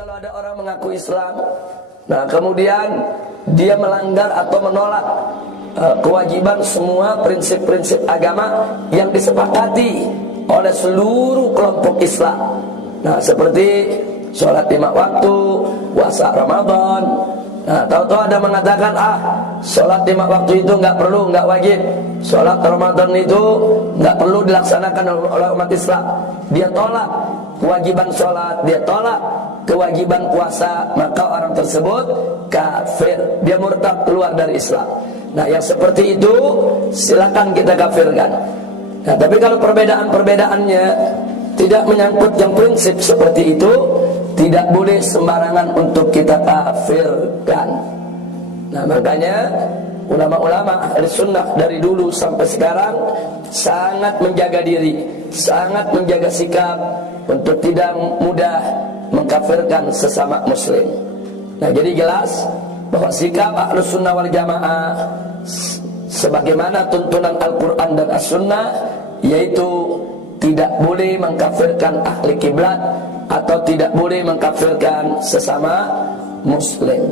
kalau ada orang mengaku Islam, nah kemudian dia melanggar atau menolak kewajiban semua prinsip-prinsip agama yang disepakati oleh seluruh kelompok Islam. Nah seperti sholat 5 waktu, puasa Ramadan. Nah tahu-tahu ada mengatakan sholat 5 waktu itu nggak perlu, nggak wajib. Sholat Ramadan itu nggak perlu dilaksanakan oleh umat Islam. Dia tolak kewajiban sholat, dia tolak kewajiban puasa, maka orang tersebut kafir, dia murtad, keluar dari Islam. Nah yang seperti itu silakan kita kafirkan. Nah tapi kalau perbedaan-perbedaannya tidak menyangkut yang prinsip seperti itu, tidak boleh sembarangan untuk kita kafirkan. Nah makanya ulama-ulama ahli sunnah dari dulu sampai sekarang sangat menjaga diri, sangat menjaga sikap untuk tidak mudah mengkafirkan sesama muslim. Nah jadi jelas bahwa sikap Ahlus Sunnah wal Jamaah sebagaimana tuntunan Al-Quran dan As-Sunnah, yaitu tidak boleh mengkafirkan ahli kiblat atau tidak boleh mengkafirkan sesama muslim.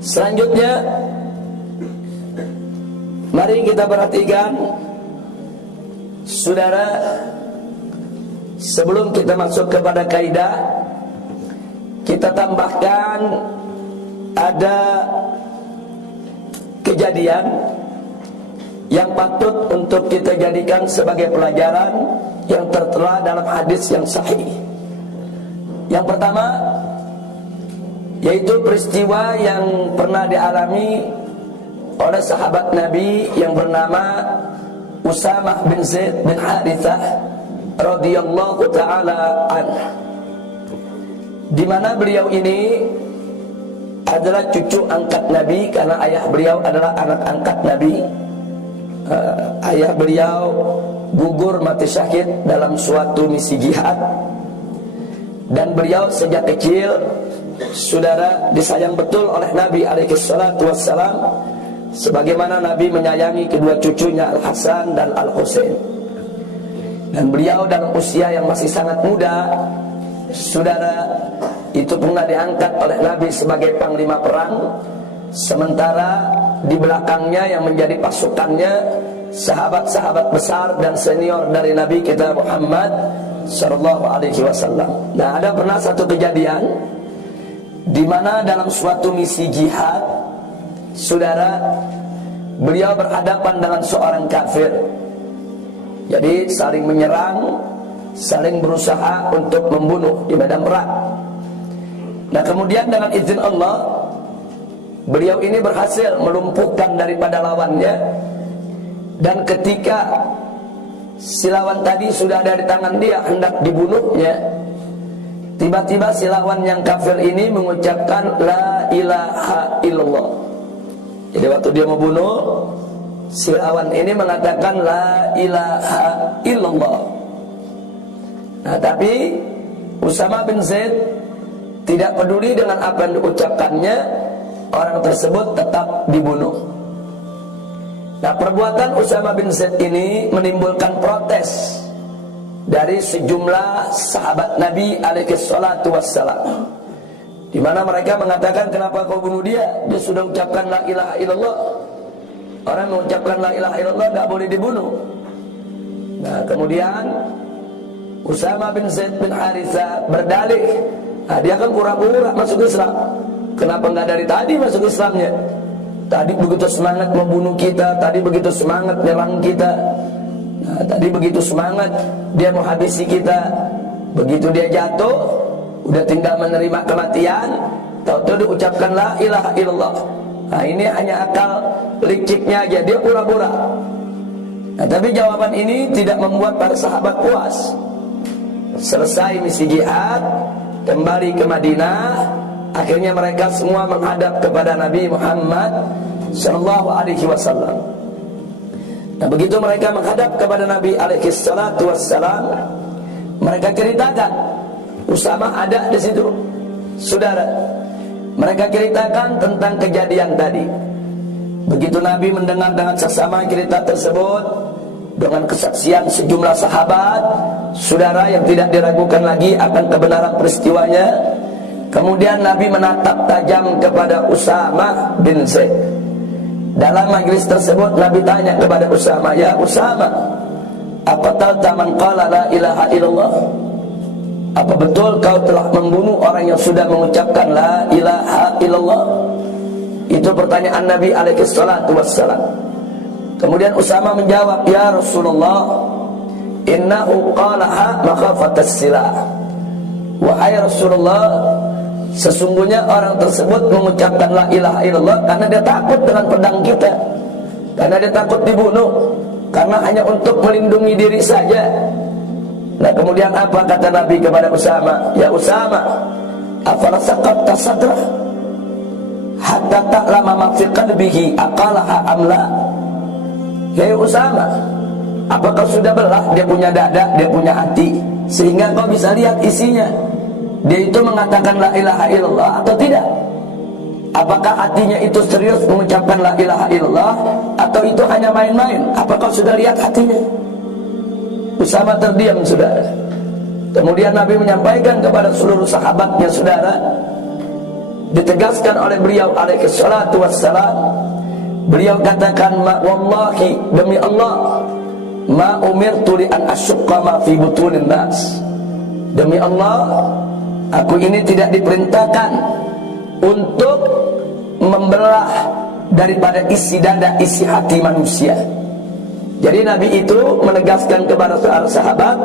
Selanjutnya mari kita perhatikan, saudara, sebelum kita masuk kepada kaidah, kita tambahkan ada kejadian yang patut untuk kita jadikan sebagai pelajaran yang tertera dalam hadis yang sahih. Yang pertama yaitu peristiwa yang pernah dialami oleh sahabat Nabi yang bernama Usamah bin Zaid bin Harithah radhiyallahu taala anhu, di mana beliau ini adalah cucu angkat Nabi karena ayah beliau adalah anak angkat Nabi. Ayah beliau gugur mati syahid dalam suatu misi jihad, dan beliau sejak kecil, saudara, disayang betul oleh Nabi alaihi salatu wassalam, sebagaimana Nabi menyayangi kedua cucunya Al-Hasan dan Al-Husain. Dan beliau dalam usia yang masih sangat muda, saudara, itu pernah diangkat oleh Nabi sebagai panglima perang, sementara di belakangnya yang menjadi pasukannya sahabat-sahabat besar dan senior dari Nabi kita Muhammad sallallahu alaihi wasallam. Nah, ada pernah satu kejadian di mana dalam suatu misi jihad, saudara, beliau berhadapan dengan seorang kafir. Jadi saling menyerang, saling berusaha untuk membunuh di medan perang. Nah kemudian dengan izin Allah, beliau ini berhasil melumpuhkan daripada lawannya. Dan ketika si lawan tadi sudah ada di tangan dia, hendak dibunuhnya, tiba-tiba si lawan yang kafir ini mengucapkan la ilaha illallah. Jadi waktu dia membunuh, si lawan ini mengatakan la ilaha illallah. Nah tapi Usamah bin Zaid tidak peduli dengan apa yang diucapkannya, orang tersebut tetap dibunuh. Nah perbuatan Usamah bin Zaid ini menimbulkan protes dari sejumlah sahabat Nabi alaihi salatu wassalam, di mana mereka mengatakan, kenapa kau bunuh dia? Dia sudah ucapkan la ilaha illallah. Orang mengucapkan la ilaha illallah tidak boleh dibunuh. Nah kemudian Usamah bin Zaid bin Harithah berdalih, nah, dia kan pura-pura masuk Islam. Kenapa nggak dari tadi masuk Islamnya? Tadi begitu semangat membunuh kita, tadi begitu semangat menyerang kita, nah, tadi begitu semangat dia mau habisi kita. Begitu dia jatuh, udah tinggal menerima kematian, tahu-tahu diucapkan la ilaha illallah. Nah ini hanya akal liciknya aja, dia pura-pura. Nah tapi jawaban ini tidak membuat para sahabat puas. Selesai misi jihad, kembali ke Madinah, akhirnya mereka semua menghadap kepada Nabi Muhammad sallallahu alaihi wasallam. Nah begitu mereka menghadap kepada Nabi alaihi salatu wassalam, mereka ceritakan, Usamah ada di situ, saudara. Mereka ceritakan tentang kejadian tadi. Begitu Nabi mendengar dengan seksama cerita tersebut, dengan kesaksian sejumlah sahabat, saudara, yang tidak diragukan lagi akan kebenaran peristiwanya, Kemudian Nabi menatap tajam kepada Usamah bin Zaid. Dalam majlis tersebut Nabi tanya kepada Usamah, "Ya Usamah, aqatalta man qala la ilaha illallah?" Apa betul kau telah membunuh orang yang sudah mengucapkan la ilaha illallah? Itu pertanyaan Nabi alaihi salatu wassalam. Kemudian Usamah menjawab, "Ya Rasulullah, innahu qalaha makhafatas silah." Wahai Rasulullah, sesungguhnya orang tersebut mengucapkan la ilaha illallah karena dia takut dengan pedang kita, karena dia takut dibunuh, karena hanya untuk melindungi diri saja. Nah, kemudian apa kata Nabi kepada Usamah? "Ya Usamah, afala saqatta sadrah hatta ta'lama ma fi qalbihi aqalaha amla?" Ya Usamah, apakah sudah belah dia punya dada, dia punya hati, sehingga kau bisa lihat isinya, dia itu mengatakan la ilaha illallah atau tidak? Apakah hatinya itu serius mengucapkan la ilaha illallah atau itu hanya main-main? Apakah sudah lihat hatinya? Usamah terdiam, saudara. Kemudian Nabi menyampaikan kepada seluruh sahabatnya, saudara, ditegaskan oleh beliau alaihi salatu wassalam. Beliau katakan, "Wallahi, demi Allah, ma umirtu li an asyqa ma fi butunin nas." Demi Allah, aku ini tidak diperintahkan untuk membelah daripada isi dada, isi hati manusia. Jadi Nabi itu menegaskan kepada sahabat,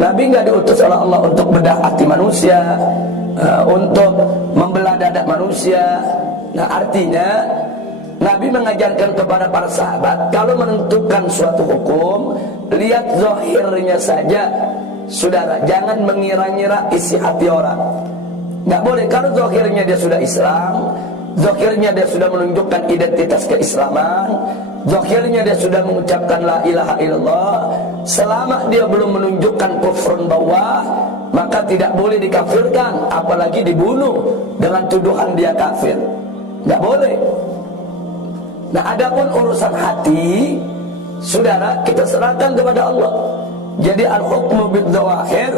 Nabi nggak diutus oleh Allah untuk bedah hati manusia, untuk membelah dada manusia. Nah, artinya Nabi mengajarkan kepada para sahabat, kalau menentukan suatu hukum, lihat zahirnya saja, saudara. Jangan mengira-ngira isi hati orang. Nggak boleh. Kalau zahirnya dia sudah Islam, zahirnya dia sudah menunjukkan identitas keislaman, zahirnya dia sudah mengucapkan la ilaha illallah, selama dia belum menunjukkan kufrun bawah, maka tidak boleh dikafirkan, apalagi dibunuh dengan tuduhan dia kafir. Nggak boleh. Nah, adapun urusan hati, saudara, kita serahkan kepada Allah. Jadi al-hukmu bid-dzawahir,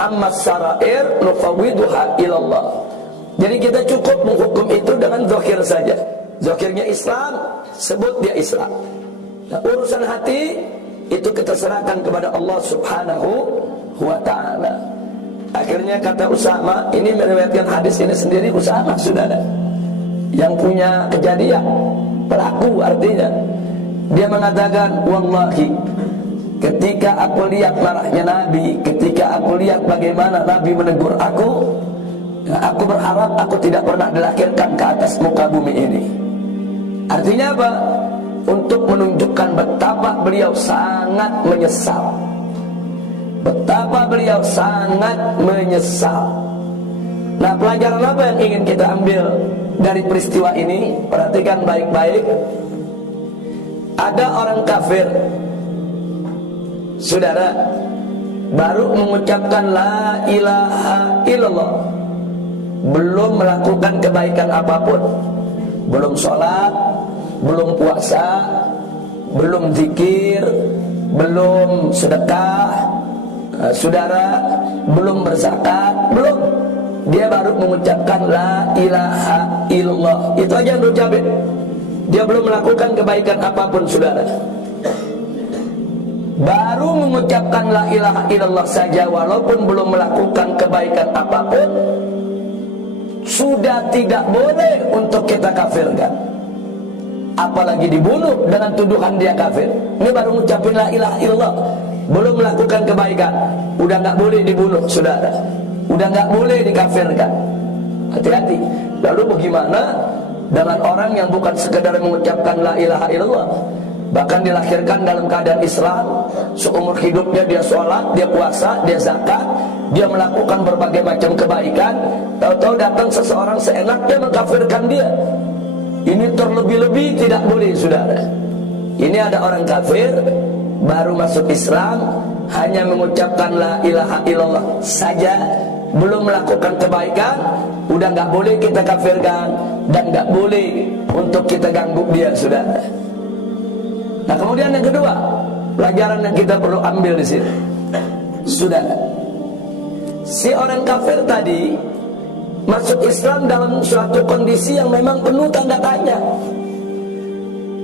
amma as-sarair nufawwiduha ilallah. Jadi kita cukup menghukum itu dengan zahir saja. Zahirnya Islam, sebut dia Islam. Nah, urusan hati itu kita serahkan kepada Allah Subhanahu wa ta'ala. Akhirnya kata Usamah, ini meriwayatkan hadis ini sendiri Usamah, saudara, yang punya kejadian, pelaku artinya. Dia mengatakan, "Wallahi, ketika aku lihat marahnya Nabi, ketika aku lihat bagaimana Nabi menegur aku berharap aku tidak pernah dilahirkan ke atas muka bumi ini." Artinya apa? Untuk menunjukkan betapa beliau sangat menyesal, betapa beliau sangat menyesal. Nah, pelajaran apa yang ingin kita ambil dari peristiwa ini? Perhatikan baik-baik. Ada orang kafir, saudara, baru mengucapkan la ilaha illallah, belum melakukan kebaikan apapun, belum sholat, belum puasa, belum zikir, belum sedekah, saudara, belum berzakat, belum. Dia baru mengucapkan la ilaha illallah. Itu aja yang diucapin. Dia belum melakukan kebaikan apapun, saudara. Baru mengucapkan la ilaha illallah saja, walaupun belum melakukan kebaikan apapun, sudah tidak boleh untuk kita kafirkan, apalagi dibunuh dengan tuduhan dia kafir. Ini baru mengucapkan la ilaha illallah, belum melakukan kebaikan, udah nggak boleh dibunuh, saudara. Udah nggak boleh dikafirkan. Hati-hati. Lalu bagaimana dengan orang yang bukan sekedar mengucapkan la ilaha illallah, bahkan dilahirkan dalam keadaan Islam, seumur hidupnya dia sholat, dia puasa, dia zakat, dia melakukan berbagai macam kebaikan, tahu-tahu datang seseorang seenaknya mengkafirkan dia. Ini terlebih-lebih tidak boleh, saudara. Ini ada orang kafir baru masuk Islam, hanya mengucapkan la ilaha illallah saja, belum melakukan kebaikan, udah nggak boleh kita kafirkan dan nggak boleh untuk kita ganggu dia, saudara. Nah, kemudian yang kedua, pelajaran yang kita perlu ambil di sini, saudara, si orang kafir tadi masuk Islam dalam suatu kondisi yang memang penuh tanda tanya.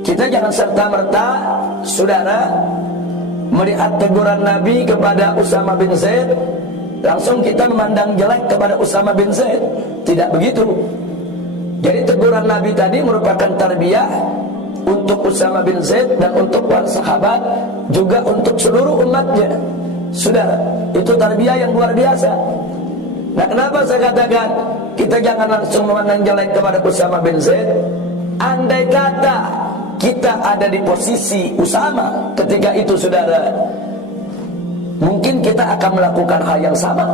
Kita jangan serta-merta, saudara, melihat teguran Nabi kepada Usama bin Zaid, langsung kita memandang jelek kepada Usama bin Zaid. Tidak begitu. Jadi teguran Nabi tadi merupakan tarbiyah untuk Usama bin Zaid dan untuk para sahabat, juga untuk seluruh umatnya. Saudara, itu tarbiyah yang luar biasa. Nah, kenapa saya katakan kita jangan langsung memandang jelek kepada Usama bin Zaid? Andai kata kita ada di posisi Usama ketika itu, saudara, mungkin kita akan melakukan hal yang sama.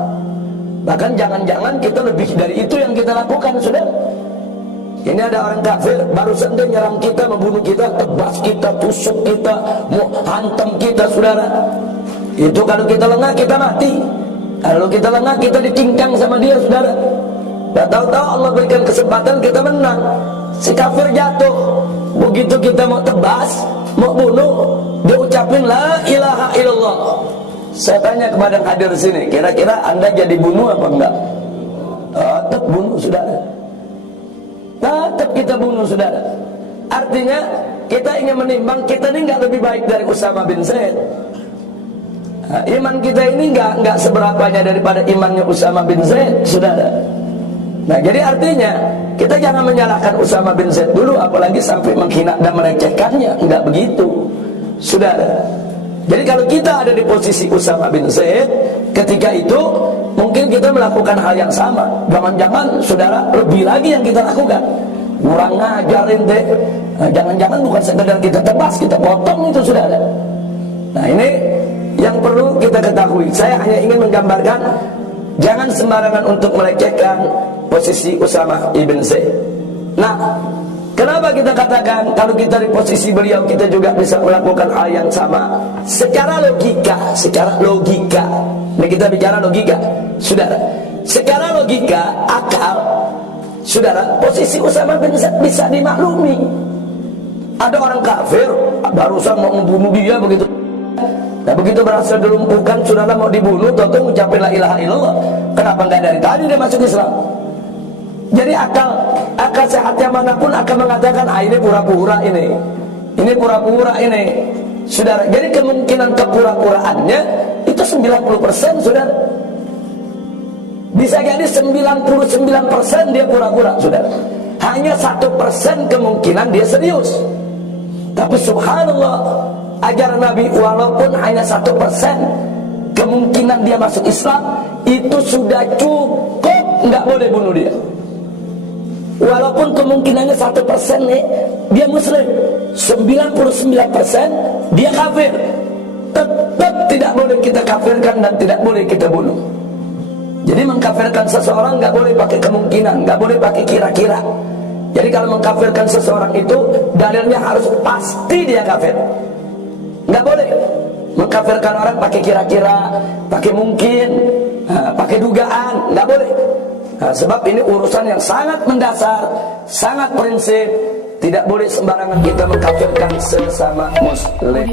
Bahkan jangan-jangan kita lebih dari itu yang kita lakukan, saudara. Ini ada orang kafir baru saja nyerang kita, membunuh kita, tebas kita, tusuk kita, mau hantam kita, saudara. Itu kalau kita lengah kita mati. Kalau kita lengah kita dicincang sama dia, saudara. Dan tahu-tahu Allah berikan kesempatan kita menang. Si kafir jatuh. Begitu kita mau tebas, mau bunuh, dia ucapin la ilaha illallah. Saya tanya kepada yang hadir di sini, kira-kira Anda jadi bunuh apa enggak? Tetap bunuh, saudara. Tetap kita bunuh, saudara. Artinya kita ingin menimbang kita ini enggak lebih baik dari Usama bin Zaid. Iman kita ini enggak seberapanya daripada imannya Usama bin Zaid, saudara. Nah, jadi artinya kita jangan menyalahkan Usama bin Zaid dulu, apalagi sampai menghina dan melecehkannya. Enggak begitu, saudara. Jadi kalau kita ada di posisi Usama bin Zaid ketika itu, mungkin kita melakukan hal yang sama. Jangan-jangan, saudara, lebih lagi yang kita lakukan. Kurang ngajarin deh. Jangan-jangan bukan sekedar kita tebas, kita potong itu, saudara. Nah, ini yang perlu kita ketahui. Saya hanya ingin menggambarkan, jangan sembarangan untuk melecehkan posisi Usama ibn Zaid. Nah, kenapa kita katakan kalau kita di posisi beliau kita juga bisa melakukan hal yang sama? Secara logika. Nah, kita bicara logika, saudara. Secara logika, akal, saudara, posisi Usama bin Zaid bisa dimaklumi. Ada orang kafir barusan mau membunuh dia begitu. Nah, begitu berhasil dilumpuhkan, saudara, mau dibunuh, tentu mengucapkan la ilaha illallah. Kenapa enggak dari tadi dia masuk Islam? Jadi akal sehatnya manapun akan mengatakan, ini pura-pura ini pura-pura ini, saudara. Jadi kemungkinan kepura-puraannya itu 90%, saudara. Bisa jadi 99% dia pura-pura, saudara. Hanya 1% kemungkinan dia serius. Tapi subhanallah, ajaran Nabi, walaupun hanya 1% kemungkinan dia masuk Islam, itu sudah cukup, nggak boleh bunuh dia. Walaupun kemungkinannya 1% nih dia muslim, 99% dia kafir, tetap tidak boleh kita kafirkan dan tidak boleh kita bunuh. Jadi mengkafirkan seseorang nggak boleh pakai kemungkinan, nggak boleh pakai kira-kira. Jadi kalau mengkafirkan seseorang itu dalilnya harus pasti dia kafir. Nggak boleh mengkafirkan orang pakai kira-kira, pakai mungkin, pakai dugaan, nggak boleh. Nah, sebab ini urusan yang sangat mendasar, sangat prinsip. Tidak boleh sembarangan kita mengkafirkan sesama muslim.